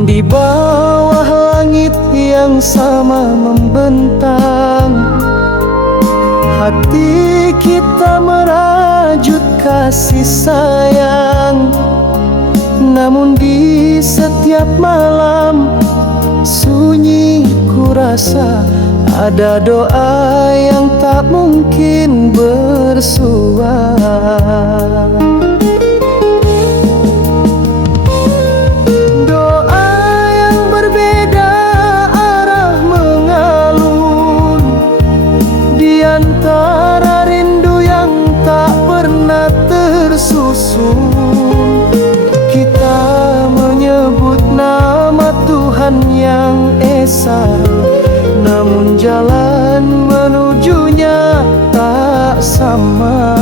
Di bawah langit yang sama membentang, hati kita merajut kasih sayang. Namun di setiap malam sunyi ku rasa ada doa yang tak mungkin bersuara. Doa yang berbeda arah mengalun di antara rindu yang tak pernah tersusun. Kita menyebut nama Tuhan yang esa, namun jalan menujunya tak sama.